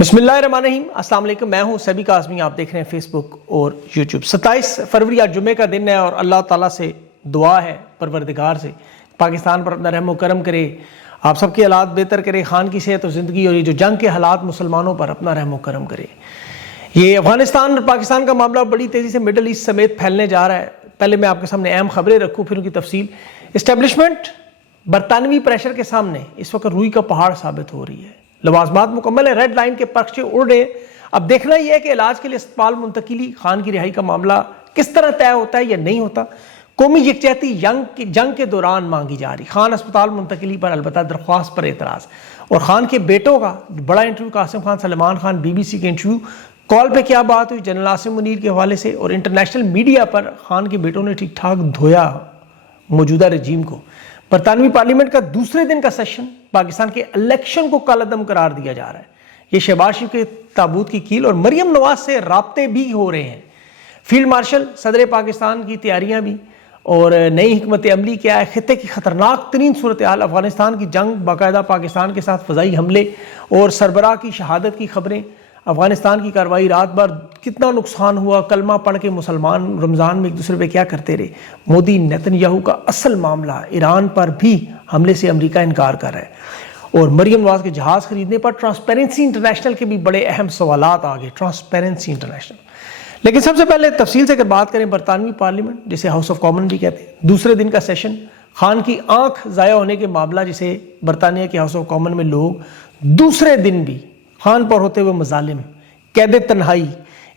بسم اللہ الرحمن الرحیم، السلام علیکم۔ میں ہوں سبی قاسمی، آپ دیکھ رہے ہیں فیس بک اور یوٹیوب۔ 27 فروری آج جمعے کا دن ہے اور اللہ تعالیٰ سے دعا ہے، پروردگار سے، پاکستان پر اپنا رحم و کرم کرے، آپ سب کے حالات بہتر کرے، خان کی صحت و زندگی اور یہ جو جنگ کے حالات مسلمانوں پر اپنا رحم و کرم کرے۔ یہ افغانستان اور پاکستان کا معاملہ بڑی تیزی سے مڈل ایسٹ سمیت پھیلنے جا رہا ہے۔ پہلے میں آپ کے سامنے اہم خبریں رکھوں، پھر ان کی تفصیل۔ اسٹیبلشمنٹ برطانوی پریشر کے سامنے اس وقت روئی کا پہاڑ ثابت ہو رہی ہے۔ لوازمات مکمل ہے، ریڈ لائن کے پرچے اڑ رہے ہیں۔ اب دیکھنا یہ ہے کہ علاج کے لیے اسپتال منتقلی، خان کی رہائی کا معاملہ کس طرح طے ہوتا ہے یا نہیں ہوتا۔ قومی یکجہتی جنگ کے دوران مانگی جا رہی، خان اسپتال منتقلی پر البتہ درخواست پر اعتراض، اور خان کے بیٹوں کا بڑا انٹرویو، قاسم خان، سلمان خان، BBC کے انٹرویو، کال پہ کیا بات ہوئی جنرل عاصم منیر کے حوالے سے، اور انٹرنیشنل میڈیا پر خان کے بیٹوں نے ٹھیک ٹھاک دھویا موجودہ رجیم کو۔ برطانوی پارلیمنٹ کا دوسرے دن کا سیشن، پاکستان کے الیکشن کو کالعدم قرار دیا جا رہا ہے۔ یہ شہباز شریف کے تابوت کی کیل، اور مریم نواز سے رابطے بھی ہو رہے ہیں۔ فیلڈ مارشل صدر پاکستان کی تیاریاں بھی، اور نئی حکمت عملی کیا ہے۔ خطے کی خطرناک ترین صورتحال، افغانستان کی جنگ، باقاعدہ پاکستان کے ساتھ فضائی حملے اور سربراہ کی شہادت کی خبریں، افغانستان کی کارروائی رات بھر کتنا نقصان ہوا، کلمہ پڑھ کے مسلمان رمضان میں ایک دوسرے پہ کیا کرتے رہے۔ مودی نیتن یاہو کا اصل معاملہ، ایران پر بھی حملے سے امریکہ انکار کر رہا ہے، اور مریم نواز کے جہاز خریدنے پر ٹرانسپیرنسی انٹرنیشنل کے بھی بڑے اہم سوالات آ گئے۔ ٹرانسپیرنسی انٹرنیشنل، لیکن سب سے پہلے تفصیل سے اگر بات کریں، برطانوی پارلیمنٹ جسے ہاؤس آف کامن بھی کہتے ہیں، دوسرے دن کا سیشن، خان کی آنکھ ضائع ہونے کے معاملہ جسے برطانیہ کے ہاؤس آف کامن میں لوگ دوسرے دن بھی خان پر ہوتے ہوئے مظالم، قید تنہائی،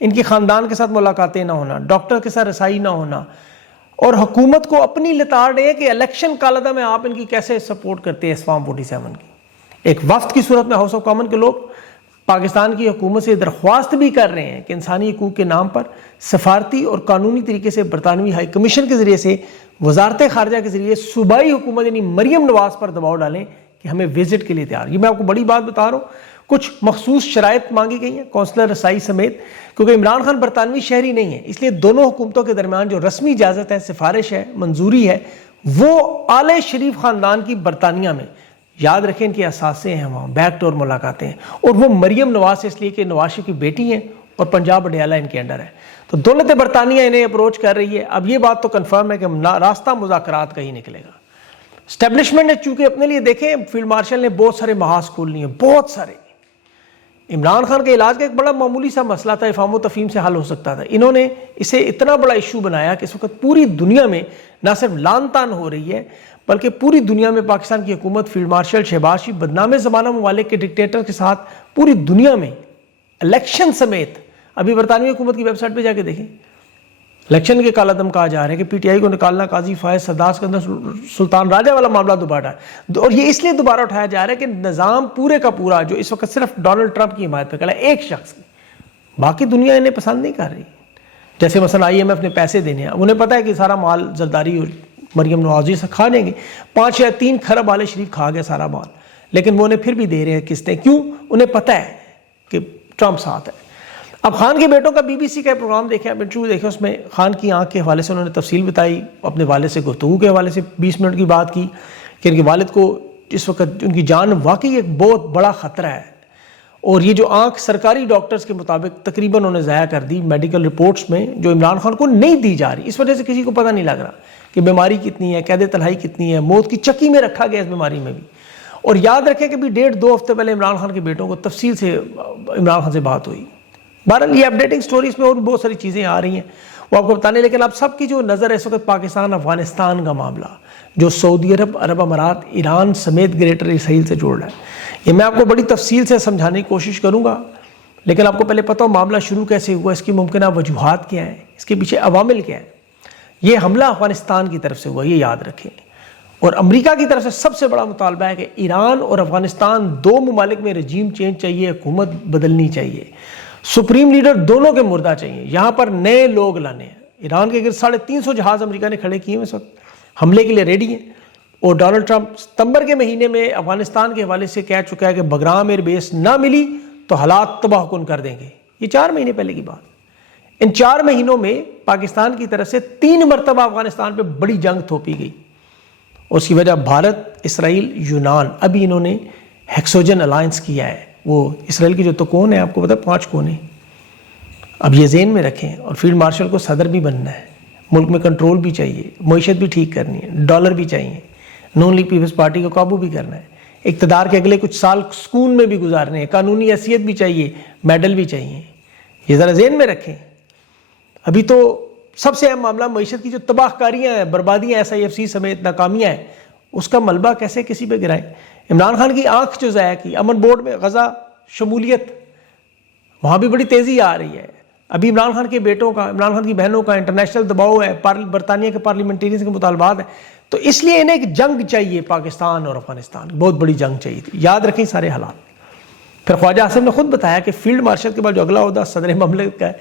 ان کے خاندان کے ساتھ ملاقاتیں نہ ہونا، ڈاکٹر کے ساتھ رسائی نہ ہونا، اور حکومت کو اپنی لتاڑ رہے کہ الیکشن کالعدم میں آپ ان کی کیسے سپورٹ کرتے ہیں، فارم 47 کی۔ ایک وفد کی صورت میں ہاؤس آف کامن کے لوگ پاکستان کی حکومت سے درخواست بھی کر رہے ہیں کہ انسانی حقوق کے نام پر سفارتی اور قانونی طریقے سے برطانوی ہائی کمیشن کے ذریعے سے، وزارت خارجہ کے ذریعے صوبائی حکومت یعنی مریم نواز پر دباؤ ڈالیں کہ ہمیں وزٹ کے لیے تیار۔ یہ میں آپ کو بڑی بات بتا رہا ہوں، کچھ مخصوص شرائط مانگی گئی ہیں، کونسلر رسائی سمیت، کیونکہ عمران خان برطانوی شہری نہیں ہے، اس لیے دونوں حکومتوں کے درمیان جو رسمی اجازت ہے، سفارش ہے، منظوری ہے، وہ آل شریف خاندان کی برطانیہ میں۔ یاد رکھیں ان کے اثاثے ہیں وہاں، بیک ڈور ملاقاتیں ہیں، اور وہ مریم نواز سے اس لیے کہ نواز شریف کی بیٹی ہیں اور پنجاب اڈیالہ ان کے انڈر ہے، تو دولت برطانیہ انہیں اپروچ کر رہی ہے۔ اب یہ بات تو کنفرم ہے کہ راستہ مذاکرات کا ہی نکلے گا۔ اسٹیبلشمنٹ نے چونکہ اپنے لیے دیکھیں، فیلڈ مارشل نے بہت سارے محاذ کھول لیے ہیں، بہت سارے۔ عمران خان کے علاج کا ایک بڑا معمولی سا مسئلہ تھا، افہام و تفہیم سے حل ہو سکتا تھا، انہوں نے اسے اتنا بڑا ایشو بنایا کہ اس وقت پوری دنیا میں نہ صرف لان تان ہو رہی ہے، بلکہ پوری دنیا میں پاکستان کی حکومت، فیلڈ مارشل شہباز شریف، بدنام زمانہ ممالک کے ڈکٹیٹر کے ساتھ پوری دنیا میں الیکشن سمیت، ابھی برطانوی حکومت کی ویب سائٹ پہ جا کے دیکھیں، الیکشن کے کالعدم کہا جا رہا ہے کہ PTI کو نکالنا، قاضی فائز سردار سکندر سلطان راجہ والا معاملہ دوبارہ ہے، اور یہ اس لیے دوبارہ اٹھایا جا رہا ہے کہ نظام پورے کا پورا جو اس وقت صرف ڈونلڈ ٹرمپ کی حمایت پہ کھڑا ہے، ایک شخص کی، باقی دنیا انہیں پسند نہیں کر رہی۔ جیسے مثلا IMF نے پیسے دینے ہیں، انہیں پتہ ہے کہ سارا مال زرداری اور مریم نوازی سے کھا لیں گے، 5 یا 3 کھرب آل شریف کھا گیا سارا مال، لیکن وہ انہیں پھر بھی دے رہے ہیں قسطیں، کیوں؟ انہیں پتہ ہے کہ ٹرمپ ساتھ ہے۔ اب خان کے بیٹوں کا BBC کا پروگرام دیکھیں، اب انٹرویو دیکھیں، اس میں خان کی آنکھ کے حوالے سے انہوں نے تفصیل بتائی، اپنے والد سے گفتگو کے حوالے سے 20 منٹ کی بات کی کہ ان کے والد کو اس وقت ان کی جان واقعی ایک بہت بڑا خطرہ ہے، اور یہ جو آنکھ سرکاری ڈاکٹرز کے مطابق تقریباً انہوں نے ضائع کر دی میڈیکل رپورٹس میں، جو عمران خان کو نہیں دی جا رہی، اس وجہ سے کسی کو پتہ نہیں لگ رہا کہ بیماری کتنی ہے، قید تنہائی کتنی ہے، موت کی چکی میں رکھا گیا اس بیماری میں بھی۔ اور یاد رکھیں کہ بھی 1.5-2 ہفتے پہلے عمران خان کے بیٹوں کو تفصیل سے عمران خان سے بات ہوئی۔ بہرحال یہ اپڈیٹنگ سٹوریز میں اور بہت ساری چیزیں آ رہی ہیں وہ آپ کو بتانے، لیکن اب سب کی جو نظر ہے اس وقت پاکستان افغانستان کا معاملہ، جو سعودی عرب، عرب امارات، ایران سمیت گریٹر اسرائیل سے جوڑ رہا ہے، یہ میں آپ کو بڑی تفصیل سے سمجھانے کی کوشش کروں گا، لیکن آپ کو پہلے پتہ ہو معاملہ شروع کیسے ہوا، اس کی ممکنہ وجوہات کیا ہیں، اس کے پیچھے عوامل کیا ہیں۔ یہ حملہ افغانستان کی طرف سے ہوا، یہ یاد رکھیں، اور امریکہ کی طرف سے سب سے بڑا مطالبہ ہے کہ ایران اور افغانستان، 2 ممالک میں رجیم چینج چاہیے، حکومت بدلنی چاہیے، سپریم لیڈر دونوں کے مردہ چاہیے، یہاں پر نئے لوگ لانے ہیں۔ ایران کے 350 جہاز امریکہ نے کھڑے کیے ہیں اس وقت، حملے کے لیے ریڈی ہیں، اور ڈونلڈ ٹرمپ ستمبر کے مہینے میں افغانستان کے حوالے سے کہہ چکا ہے کہ بگرام ایئر بیس نہ ملی تو حالات تباہ کن کر دیں گے۔ یہ 4 مہینے پہلے کی بات۔ ان 4 مہینوں میں پاکستان کی طرف سے 3 مرتبہ افغانستان پہ بڑی جنگ تھوپی گئی، اور اس کی وجہ بھارت، اسرائیل، یونان، ابھی انہوں نے ہیکسوجن الائنس کیا ہے وہ اسرائیل کی جو توکون ہے آپ کو پتہ 5 کونے. اب یہ ذہن میں رکھیں. اور فیلڈ مارشل کو صدر بھی بننا ہے, ملک میں کنٹرول بھی چاہیے, معیشت بھی ٹھیک کرنی ہے, ڈالر بھی چاہیے, نون لیگ پیپلز پارٹی کو قابو بھی کرنا ہے, اقتدار کے اگلے کچھ سال سکون میں بھی گزارنے ہیں, قانونی حیثیت بھی چاہیے, میڈل بھی چاہیے. یہ ذرا ذہن میں رکھیں. ابھی تو سب سے اہم معاملہ معیشت کی جو تباہ کاریاں ہیں, بربادیاں, SIFC سمیت ناکامیاں ہیں, اس کا ملبہ کیسے کسی پہ گرائیں. عمران خان کی آنکھ جو ضائع کی, امن بورڈ میں غزہ شمولیت, وہاں بھی بڑی تیزی آ رہی ہے. ابھی عمران خان کے بیٹوں کا, عمران خان کی بہنوں کا انٹرنیشنل دباؤ ہے, برطانیہ کے پارلیمنٹیرینز کے مطالبات ہیں. تو اس لیے انہیں ایک جنگ چاہیے پاکستان اور افغانستان, بہت بڑی جنگ چاہیے تھی. یاد رکھیں سارے حالات. پھر خواجہ آصف نے خود بتایا کہ فیلڈ مارشل کے بعد جو اگلا عہدہ صدر مملکت کا ہے,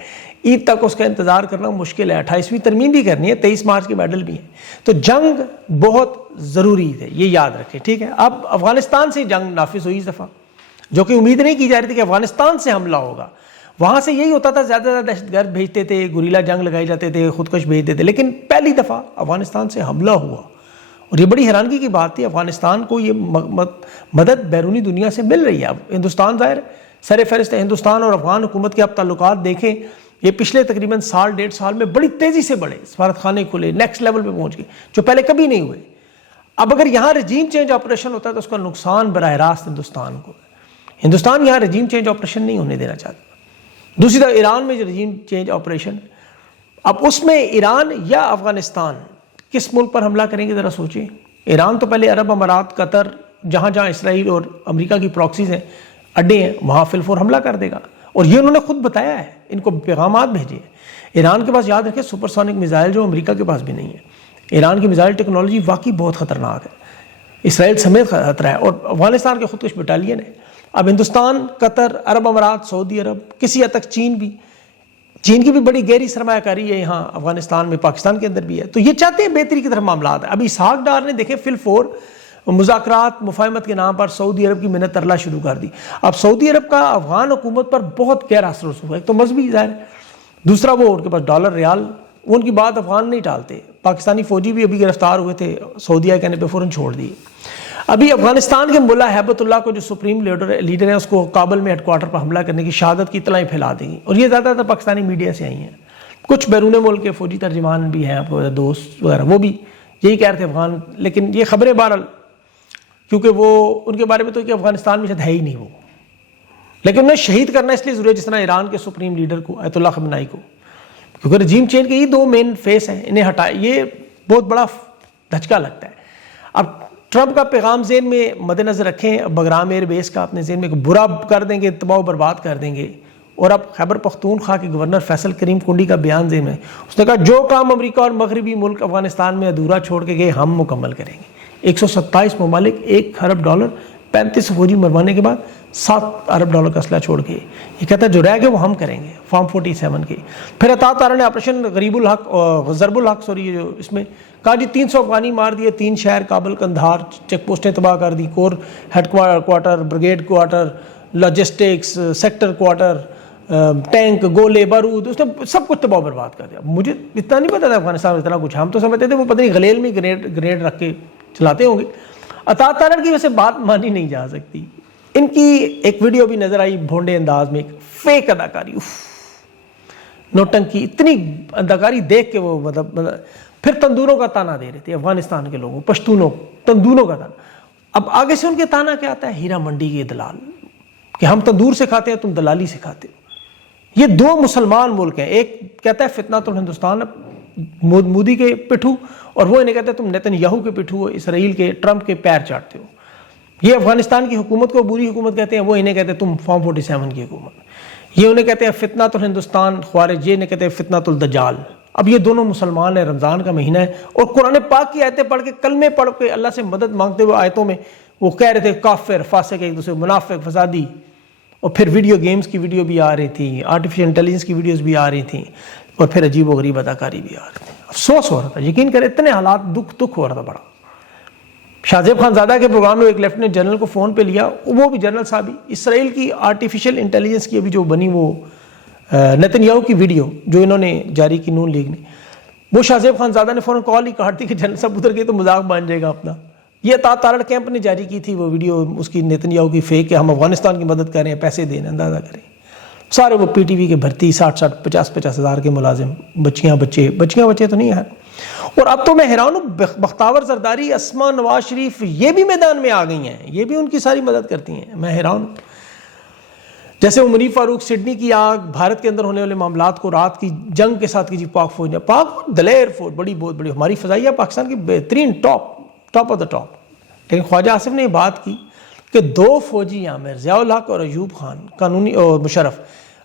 عید تک اس کا انتظار کرنا مشکل ہے. 28ویں ترمیم بھی کرنی ہے, 23 مارچ کے میڈل بھی ہیں. تو جنگ بہت ضروری ہے, یہ یاد رکھیں, ٹھیک ہے. اب افغانستان سے جنگ نافذ ہوئی اس دفعہ, جو کہ امید نہیں کی جا رہی تھی کہ افغانستان سے حملہ ہوگا. وہاں سے یہی ہوتا تھا, زیادہ زیادہ دہشت گرد بھیجتے تھے, گوریلا جنگ لگائی جاتے تھے, خودکش بھیجتے تھے. لیکن پہلی دفعہ افغانستان سے حملہ ہوا, اور یہ بڑی حیرانگی کی بات تھی. افغانستان کو یہ مدد بیرونی دنیا سے مل رہی ہے. اب ہندوستان ظاہر سر فہرست ہے. ہندوستان اور افغان حکومت کے اب تعلقات دیکھیں, یہ پچھلے تقریباً سال 1.5 سال میں بڑی تیزی سے بڑھے, سفارت خانے کھلے, نیکسٹ لیول پہ پہنچ گئے, جو پہلے کبھی نہیں ہوئے. اب اگر یہاں رجیم چینج آپریشن ہوتا ہے تو اس کا نقصان براہ راست ہندوستان کو ہے. ہندوستان یہاں رجیم چینج آپریشن نہیں ہونے دینا چاہتا. دوسری طرف ایران میں جو رجیم چینج آپریشن, اب اس میں ایران یا افغانستان کس ملک پر حملہ کریں گے ذرا سوچیں. ایران تو پہلے عرب امارات, قطر, جہاں جہاں اسرائیل اور امریکہ کی پراکسیز ہیں, اڈے ہیں, وہاں فی الفور حملہ کر دے گا. اور یہ انہوں نے خود بتایا ہے, ان کو پیغامات بھیجے ہیں. ایران کے پاس یاد رکھیں سپر سونک میزائل جو امریکہ کے پاس بھی نہیں ہے. ایران کی میزائل ٹیکنالوجی واقعی بہت خطرناک ہے, اسرائیل سمیت خطرہ ہے. اور افغانستان کے خودکش بٹالین ہے. اب ہندوستان, قطر, عرب امارات, سعودی عرب, کسی حد تک چین کی بھی بڑی گہری سرمایہ کاری ہے یہاں افغانستان میں, پاکستان کے اندر بھی ہے. تو یہ چاہتے ہیں بہتری کی طرف معاملات ہیں. ابھی اسحاق ڈار نے دیکھیں فی الفور مذاکرات مفاہمت کے نام پر سعودی عرب کی منت ترلا شروع کر دی. اب سعودی عرب کا افغان حکومت پر بہت گہرا اثر رسوخ ہے. ایک تو مذہبی ظاہر ہے, دوسرا وہ ان کے پاس ڈالر, ریال, وہ ان کی بات افغان نہیں ٹالتے. پاکستانی فوجی بھی ابھی گرفتار ہوئے تھے, سعودیہ کہنے پہ فوراً چھوڑ دیے. ابھی افغانستان کے ملا ہیبت اللہ کو جو سپریم لیڈر ہیں, اس کو کابل میں ہیڈ کوارٹر پر حملہ کرنے کی شہادت کی اطلاعیں پھیلا دیں گی. اور یہ زیادہ تر پاکستانی میڈیا سے آئی ہیں. کچھ بیرون ملک کے فوجی ترجمان بھی ہیں, آپ کو دوست وغیرہ, وہ بھی یہی کہہ رہے تھے افغان. لیکن یہ خبریں بہرحال, کیونکہ وہ ان کے بارے میں تو کہ افغانستان میں شاید ہے ہی نہیں وہ, لیکن انہیں شہید کرنا اس لیے ضروری ہے جس طرح ایران کے سپریم لیڈر کو, آیت اللہ خمینائی کو, کیونکہ رجیم چینج کے یہ 2 مین فیس ہیں, انہیں ہٹائے, یہ بہت بڑا دھچکا لگتا ہے. اب ٹرمپ کا پیغام ذہن میں مد نظر رکھیں, بگرام ایئر بیس کا اپنے ذہن میں برا کر دیں گے, تباہ و برباد کر دیں گے. اور اب خیبر پختونخوا کے گورنر فیصل کریم کنڈی کا بیان ذہن میں, اس نے کہا جو کام امریکہ اور مغربی ملک افغانستان میں ادھورا چھوڑ کے گئے ہم مکمل کریں گے. 127 ممالک, $1 ارب, 35 فوجی مروانے کے بعد $7 ارب کا اسلحہ چھوڑ کے, یہ کہتا ہے جو رہ گئے وہ ہم کریں گے, فارم 47 کے. پھر عطا تارا نے آپریشن ضرب الحق جو اس میں کہا جی 300 افغانی مار دیے, 3 شہر کابل, قندھار, چیک پوسٹیں تباہ کر دی, corps headquarter, brigade quarter, logistics, sector quarter, tank, گولے, بارود, اس نے سب کچھ تباہ برباد کر دیا. مجھے اتنا نہیں پتا تھا افغانستان میں اتنا کچھ, ہم تو سمجھتے تھے وہ پتہ نہیں غلیل میں گریڈ رکھ کے چلاتے ہوں گے. عطا تارا کی ویسے بات مانی نہیں جا سکتی. ان کی ایک ویڈیو بھی نظر آئی بھونڈے انداز میں, ایک فیک اداکاری, نوٹنکی, اتنی اداکاری دیکھ کے وہ مطلب پھر تندوروں کا تانا دے رہے تھے افغانستان کے لوگوں, پشتونوں, تندوروں کا تانا. اب آگے سے ان کے تانا کیا آتا ہے, ہیرا منڈی کے دلال, کہ ہم تندور سے کھاتے ہیں, تم دلالی سے کھاتے ہو. یہ 2 مسلمان ملک ہیں, ایک کہتا ہے فتنہ ہندوستان مودی کے پٹھو, اور وہ انہیں کہتے ہیں تم نیتن یاہو کے پٹھو ہو, اسرائیل کے ٹرمپ کے پیر چاٹتے ہو. یہ افغانستان کی حکومت کو بری حکومت کہتے ہیں, وہ انہیں کہتے ہیں تم فارم 47 کی حکومت. یہ انہیں کہتے ہیں فتنہ ہندوستان خوارج, یہ انہیں کہتے ہیں فتنہ الدجال. اب یہ دونوں مسلمان ہیں, رمضان کا مہینہ ہے, اور قرآن پاک کی آیتیں پڑھ کے, کلمے پڑھ کے اللہ سے مدد مانگتے ہوئے آیتوں میں وہ کہہ رہے تھے کافر, فاسق, ایک دوسرے منافق, فسادی. اور پھر ویڈیو گیمز کی ویڈیو بھی آ رہی تھی, آرٹیفیشل انٹیلیجنس کی ویڈیوز بھی آ رہی تھیں, اور پھر عجیب و غریب اداکاری بھی آ رہی تھی. افسوس ہو رہا تھا, یقین کریں اتنے حالات, دکھ ہو رہا تھا بڑا. شاہ زیب خان زادہ کے پروگرام میں ایک لیفٹیننٹ جنرل کو فون پہ لیا, وہ بھی جنرل صاحب ہی, اسرائیل کی آرٹیفیشل انٹیلیجنس کی ابھی جو بنی وہ نیتن یاہو کی ویڈیو جو انہوں نے جاری کی نون لیگ نے, وہ شاہ زیب خان زادہ نے فوراً کال ہی کاٹ دی کہ جنرل صاحب ادھر گئے تو مذاق بن جائے گا اپنا. یہ تارڑ کیمپ نے جاری کی تھی وہ ویڈیو اس کی نیتنیاہو کی فیک کہ ہم افغانستان کی مدد کر رہے ہیں، پیسے دیں، اندازہ کریں سارے وہ پی ٹی وی کے بھرتی 60 50 ہزار کے ملازم، بچیاں بچے تو نہیں ہیں۔ اور اب تو میں حیران ہوں، بختاور زرداری، اسما نواز شریف یہ بھی میدان میں آ گئی ہیں، یہ بھی ان کی ساری مدد کرتی ہیں، میں حیران ہوں۔ جیسے وہ منیف فاروق سڈنی کی آگ، بھارت کے اندر ہونے والے معاملات کو رات کی جنگ کے ساتھ کی جی پاک فوج نے، پاک دلیر فوج، بہت بڑی ہماری فضائیہ پاکستان کی بہترین ٹاپ آف دا ٹاپ۔ لیکن خواجہ آصف نے یہ بات کی کہ 2 فوجی عامر ضیاء الحق اور ایوب خان قانونی اور مشرف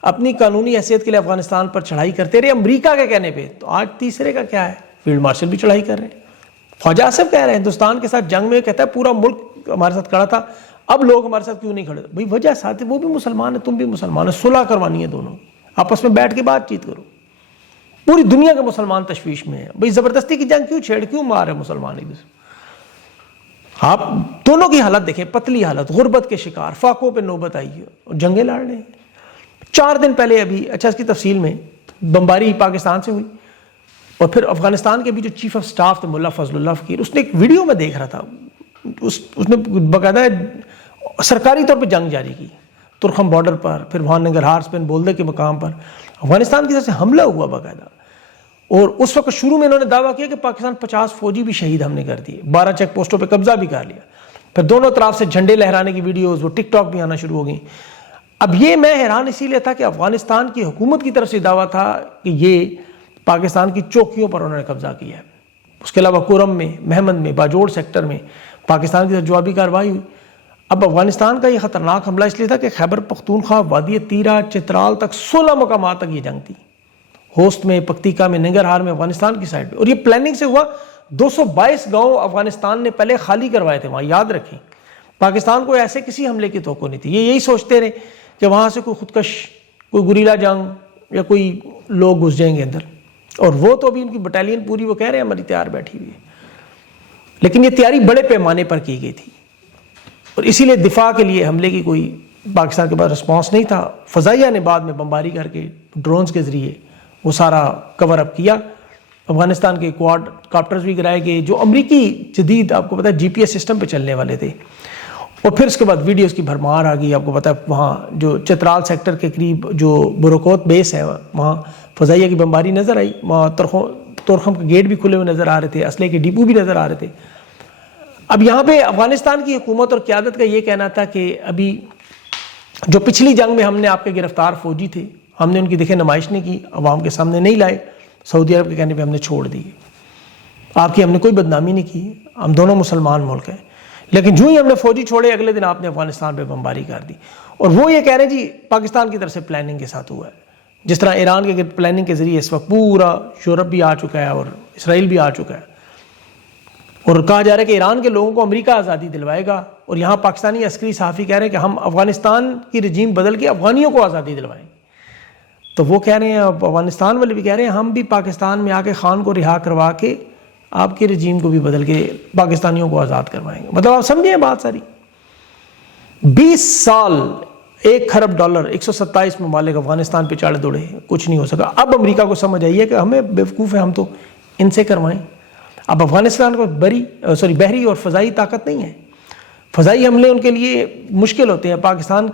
اپنی قانونی حیثیت کے لیے افغانستان پر چڑھائی کرتے رہے امریکہ کے کہنے پہ، تو آج تیسرے کا کیا ہے؟ فیلڈ مارشل بھی چڑھائی کر رہے ہیں۔ خواجہ آصف کہہ رہے ہیں ہندوستان کے ساتھ جنگ میں، کہتا ہے پورا ملک ہمارے ساتھ کھڑا تھا، اب لوگ ہمارے ساتھ کیوں نہیں کھڑے؟ بھائی وجہ ساتھ وہ بھی مسلمان ہے، تم بھی مسلمان ہے، صلح کروانی ہے، دونوں آپس میں بیٹھ کے بات چیت کرو۔ پوری دنیا کے مسلمان تشویش میں ہے، بھائی زبردستی کی جنگ کیوں چھیڑ، کیوں مار ہے مسلمان ایک دوسرے؟ آپ دونوں کی حالت دیکھیں، پتلی حالت، غربت کے شکار، فاقوں پہ نوبت آئی ہے اور جنگیں لڑ رہے ہیں۔ 4 دن پہلے ابھی، اچھا اس کی تفصیل میں، بمباری پاکستان سے ہوئی، اور پھر افغانستان کے بھی جو چیف آف سٹاف تھے ملا فضل اللہ فقیر، اس نے ایک ویڈیو میں دیکھ رہا تھا، اس نے باقاعدہ سرکاری طور پہ جنگ جاری کی ترکھم بارڈر پر، پھر وہاں ننگرہار اسپن بولدے کے مقام پر افغانستان کی طرف سے حملہ ہوا باقاعدہ، اور اس وقت شروع میں انہوں نے دعویٰ کیا کہ پاکستان 50 فوجی بھی شہید ہم نے کر دیے، 12 چیک پوسٹوں پہ قبضہ بھی کر لیا، پھر دونوں طرف سے جھنڈے لہرانے کی ویڈیوز وہ ٹک ٹاک بھی آنا شروع ہو گئیں۔ اب یہ میں حیران اسی لیے تھا کہ افغانستان کی حکومت کی طرف سے دعویٰ تھا کہ یہ پاکستان کی چوکیوں پر انہوں نے قبضہ کیا ہے، اس کے علاوہ کورم میں، مہمند میں، باجوڑ سیکٹر میں پاکستان کی طرف جوابی کارروائی ہوئی۔ اب افغانستان کا یہ خطرناک حملہ اس لیے تھا کہ خیبر پختونخوا، وادی تیرا، چترال تک 16 مقامات تک یہ جنگ تھی، ہوسٹ میں، پکتیکا میں، ننگرہار میں، افغانستان کی سائڈ پہ، اور یہ پلاننگ سے ہوا۔ 222 گاؤں افغانستان نے پہلے خالی کروائے تھے وہاں، یاد رکھیں پاکستان کو ایسے کسی حملے کی توقع نہیں تھی، یہ یہی سوچتے رہے کہ وہاں سے کوئی خودکش، کوئی گریلا جنگ یا کوئی لوگ گھس جائیں گے اندر، اور وہ تو ابھی ان کی بٹالین پوری وہ کہہ رہے ہیں ہماری تیار بیٹھی ہوئی ہے، لیکن یہ تیاری بڑے پیمانے پر کی گئی تھی، اور اسی لیے دفاع کے لیے حملے کی کوئی پاکستان کے پاس رسپانس نہیں تھا۔ فضائیہ نے بعد میں بمباری کر کے ڈرونز کے ذریعے وہ سارا کور اپ کیا، افغانستان کے کوارڈ کاپٹرز بھی گرائے گئے جو امریکی جدید، آپ کو پتا ہے جی پی ایس سسٹم پہ چلنے والے تھے، اور پھر اس کے بعد ویڈیوز کی بھرمار آ گئی۔ آپ کو پتا ہے وہاں جو چترال سیکٹر کے قریب جو بروکوت بیس ہے وہاں فضائیہ کی بمباری نظر آئی، وہاں تورخم کے گیٹ بھی کھلے ہوئے نظر آ رہے تھے، اسلحے کے ڈپو بھی نظر آ رہے تھے۔ اب یہاں پہ افغانستان کی حکومت اور قیادت کا یہ کہنا تھا کہ ابھی جو پچھلی جنگ میں ہم نے آپ کے گرفتار فوجی تھے، ہم نے ان کی دیکھیں نمائش نہیں کی، عوام کے سامنے نہیں لائے، سعودی عرب کے کہنے پہ ہم نے چھوڑ دیے، آپ کی ہم نے کوئی بدنامی نہیں کی، ہم دونوں مسلمان ملک ہیں، لیکن جو ہی ہم نے فوجی چھوڑے اگلے دن آپ نے افغانستان پہ بمباری کر دی، اور وہ یہ کہہ رہے ہیں جی پاکستان کی طرف سے پلاننگ کے ساتھ ہوا ہے، جس طرح ایران کے پلاننگ کے ذریعے اس وقت پورا یورپ بھی آ چکا ہے اور اسرائیل بھی آ چکا ہے، اور کہا جا رہا ہے کہ ایران کے لوگوں کو امریکہ آزادی دلوائے گا، اور یہاں پاکستانی عسکری صحافی کہہ رہے ہیں کہ ہم افغانستان کی رجیم بدل کے افغانیوں کو آزادی دلوائیں گے۔ تو وہ کہہ رہے ہیں، افغانستان والے بھی کہہ رہے ہیں ہم بھی پاکستان میں آ کے خان کو رہا کروا کے آپ کے رجیم کو بھی بدل کے پاکستانیوں کو آزاد کروائیں گے۔ مطلب آپ سمجھیں بات ساری، 20 سال $1 خرب 127 ممالک افغانستان پہ چاڑے دوڑے، کچھ نہیں ہو سکا۔ اب امریکہ کو سمجھ آئی ہے کہ ہمیں بیوقوف ہے، ہم تو ان سے کروائیں۔ اب افغانستان کو بحری اور فضائی طاقت نہیں ہے، فضائی حملے ان کے لیے مشکل ہوتے ہیں، پاکستان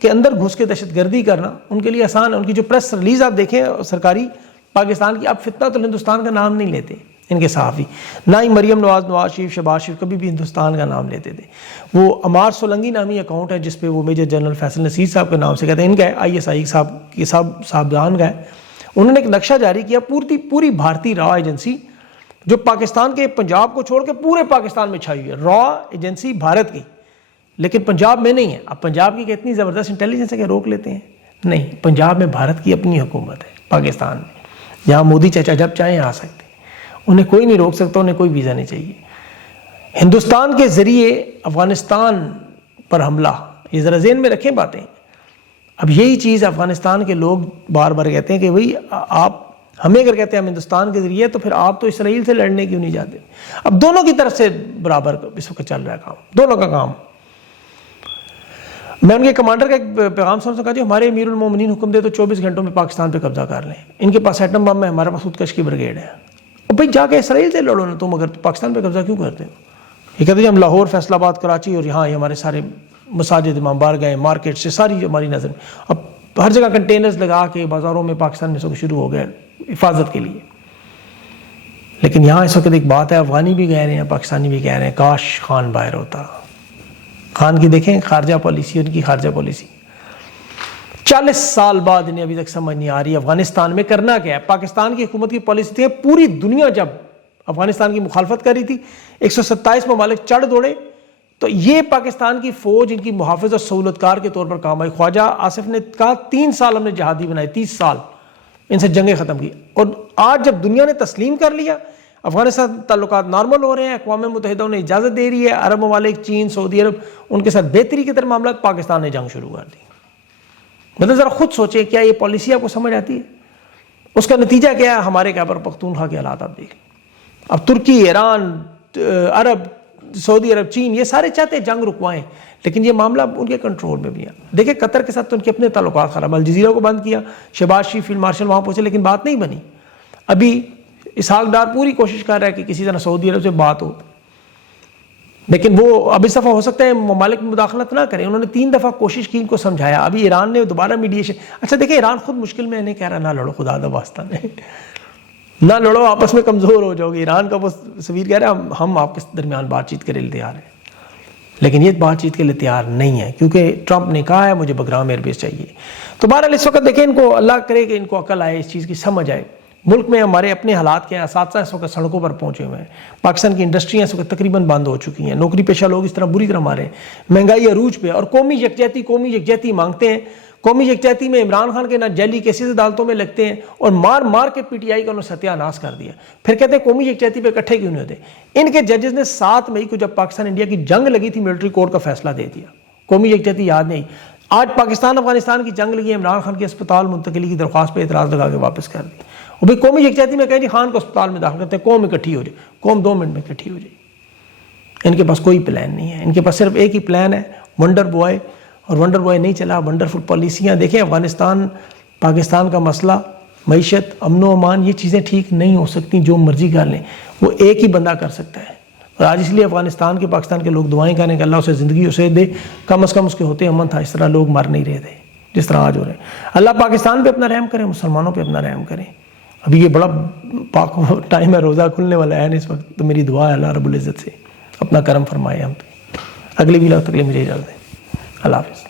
کے اندر گھس کے دہشت گردی کرنا ان کے لیے آسان ہے۔ ان کی جو پریس ریلیز آپ دیکھیں سرکاری پاکستان کی، اب فتنہ تو ہندوستان کا نام نہیں لیتے ان کے صحافی، نہ ہی مریم نواز شریف، شہباز شریف کبھی بھی ہندوستان کا نام لیتے تھے۔ وہ عمار سولنگی نامی اکاؤنٹ ہے جس پہ وہ میجر جنرل فیصل نصیر صاحب کے نام سے کہتے ہیں، ان کا ہے ISI صاحبزان کا ہے، انہوں نے ایک نقشہ جاری کیا، پوری بھارتی را ایجنسی جو پاکستان کے پنجاب کو چھوڑ کے پورے پاکستان میں چھائی ہوئی ہے، را ایجنسی بھارت کی، لیکن پنجاب میں نہیں ہے۔ اب پنجاب کی اتنی زبردست انٹیلیجنس ہے کہ روک لیتے ہیں؟ نہیں، پنجاب میں بھارت کی اپنی حکومت ہے، پاکستان میں، جہاں مودی چچا جب چاہیں آ سکتے ہیں، انہیں کوئی نہیں روک سکتا، انہیں کوئی ویزا نہیں چاہیے۔ ہندوستان کے ذریعے افغانستان پر حملہ، یہ ذرا ذہن میں رکھیں باتیں۔ اب یہی چیز افغانستان کے لوگ بار بار کہتے ہیں کہ بھئی آپ ہمیں اگر کہتے ہیں ہم ہندوستان کے ذریعے، تو پھر آپ تو اسرائیل سے لڑنے کیوں نہیں جاتے؟ اب دونوں کی طرف سے برابر اس وقت چل رہا ہے کام، دونوں کا کام۔ میں ان کے کمانڈر کا ایک پیغام سن سکا، جو ہمارے امیر المومنین حکم دے تو 24 گھنٹوں میں پاکستان پہ قبضہ کر لیں، ان کے پاس ایٹم بم ہے، ہمارے پاس خودکش کی بریگیڈ ہے۔ اور بھائی جا کے اسرائیل سے لڑو نا تم، اگر پاکستان پہ قبضہ کیوں کرتے ہو؟ یہ کہتے ہیں ہم لاہور، فیصل آباد، کراچی اور یہاں ہمارے سارے مساجد، امام بارگاہیں، مارکیٹ سے ساری ہماری نظر میں، اب ہر جگہ کنٹینرز لگا کے بازاروں میں پاکستان میں سب شروع ہو گئے حفاظت کے لیے. لیکن یہاں اس وقت ایک بات ہے، افغانی بھی کہہ رہے ہیں، پاکستانی بھی کہہ رہے ہیں کاش خان باہر ہوتا. خان کی دیکھیں خارجہ پالیسی، ان کی خارجہ پالیسی 40 سال بعد انہیں ابھی تک سمجھ نہیں آ رہی افغانستان میں کرنا کیا ہے. پاکستان کی حکومت کی پالیسی تھی، پوری دنیا جب افغانستان کی مخالفت کر رہی تھی، 127 ممالک چڑھ دوڑے، تو یہ پاکستان کی فوج ان کی محافظ اور سہولت کار کے طور پر کام آئی. خواجہ آصف نے کہا 3 سال ہم نے جہادی بنائے، 30 سال ان سے جنگیں ختم کی. اور آج جب دنیا نے تسلیم کر لیا، افغانستان تعلقات نارمل ہو رہے ہیں، اقوام متحدہ نے اجازت دے رہی ہے، عرب ممالک، چین، سعودی عرب ان کے ساتھ بہتری کی طرح معاملات، پاکستان نے جنگ شروع کر دی. مطلب ذرا خود سوچیں، کیا یہ پالیسی آپ کو سمجھ آتی ہے؟ اس کا نتیجہ کیا ہے؟ ہمارے خیبر پختونخوا کے حالات آپ دیکھ لیں. اب ترکی، ایران، عرب، سعودی عرب، چین، یہ سارے چاہتے ہیں جنگ رکوائیں، لیکن یہ معاملہ ان کے کنٹرول میں بھی ہے. دیکھیں قطر کے ساتھ تو ان کے اپنے تعلقات خراب، الجزیرہ کو بند کیا، شہباز شریف فیلڈ مارشل وہاں پہنچے، لیکن بات نہیں بنی. ابھی اسحاق ڈار پوری کوشش کر رہا ہے کہ کسی طرح سعودی عرب سے بات ہو، لیکن وہ اب اس دفعہ ہو سکتا ہے ممالک میں مداخلت نہ کریں. انہوں نے 3 دفعہ کوشش کی ان کو سمجھایا. ابھی ایران نے دوبارہ میڈیشن. اچھا دیکھیں ایران خود مشکل میں نہیں کہہ رہا نہ لڑو، خدا دا واسطہ نہ لڑو، آپس میں کمزور ہو جاؤ گے. ایران کا وہ سفیر کہہ رہا ہے ہم آپ کے درمیان بات چیت کے لیے تیار ہیں، لیکن یہ بات چیت کے لیے تیار نہیں ہے کیونکہ ٹرمپ نے کہا ہے مجھے بگرام ایئر بیس چاہیے. تو بہرحال اس وقت دیکھیں ان کو اللہ کرے کہ ان کو عقل آئے، اس چیز کی سمجھ آئے. ملک میں ہمارے اپنے حالات کے ہیں، اساتذہ اس وقت سڑکوں پر پہنچے ہوئے ہیں، پاکستان کی انڈسٹریاں اس وقت تقریباً بند ہو چکی ہیں، نوکری پیشہ لوگ اس طرح بری طرح مارے ہیں، مہنگائی عروج پہ، اور قومی یکجہتی مانگتے ہیں. قومی یکجہتی میں عمران خان کے نہ جیلی کیسز عدالتوں میں لگتے ہیں، اور مار کے پی ٹی آئی کا انہوں نے ستیہ ناش کر دیا. پھر کہتے ہیں قومی یکجہتی پہ اکٹھے کیوں نہیں ہوتے. ان کے ججز نے 7 مئی کو جب پاکستان انڈیا کی جنگ لگی تھی ملٹری کورٹ کا فیصلہ دے دیا. قومی یکجہتی یاد نہیں. آج پاکستان افغانستان کی جنگ لگی، عمران خان کی اسپتال منتقلی کی درخواست پہ اعتراض لگا کے واپس کر دی. وہ بھی قومی یکجہتی میں کہیں جی خان کو اسپتال میں داخل کرتے ہیں، قوم اکٹھی ہو جائے، قوم 2 منٹ میں اکٹھی ہو جائے. ان کے پاس کوئی پلان نہیں ہے، ان کے پاس صرف ایک ہی پلان ہے، ونڈر بوائے. اور ونڈر بوائے نہیں چلا، ونڈرفل پالیسیاں. دیکھیں افغانستان پاکستان کا مسئلہ، معیشت، امن و امان، یہ چیزیں ٹھیک نہیں ہو سکتی، جو مرضی کر لیں، وہ ایک ہی بندہ کر سکتا ہے. اور آج اس لیے افغانستان کے، پاکستان کے لوگ دعائیں کریں کہ اللہ اسے زندگی اسے دے، کم از کم اس کے ہوتے امن تھا. اس طرح لوگ مر نہیں رہے تھے جس طرح آج ہو رہے ہیں. اللہ پاکستان پہ اپنا رحم کرے، مسلمانوں پہ اپنا رحم کریں. ابھی یہ بڑا پاک ٹائم ہے، روزہ کھلنے والا ہے اس وقت، تو میری دعا ہے اللہ رب العزت سے اپنا کرم فرمائے ہم پہ. اگلی ویڈیو تک کے لیے مجھے اجازت دیں. اللہ حافظ.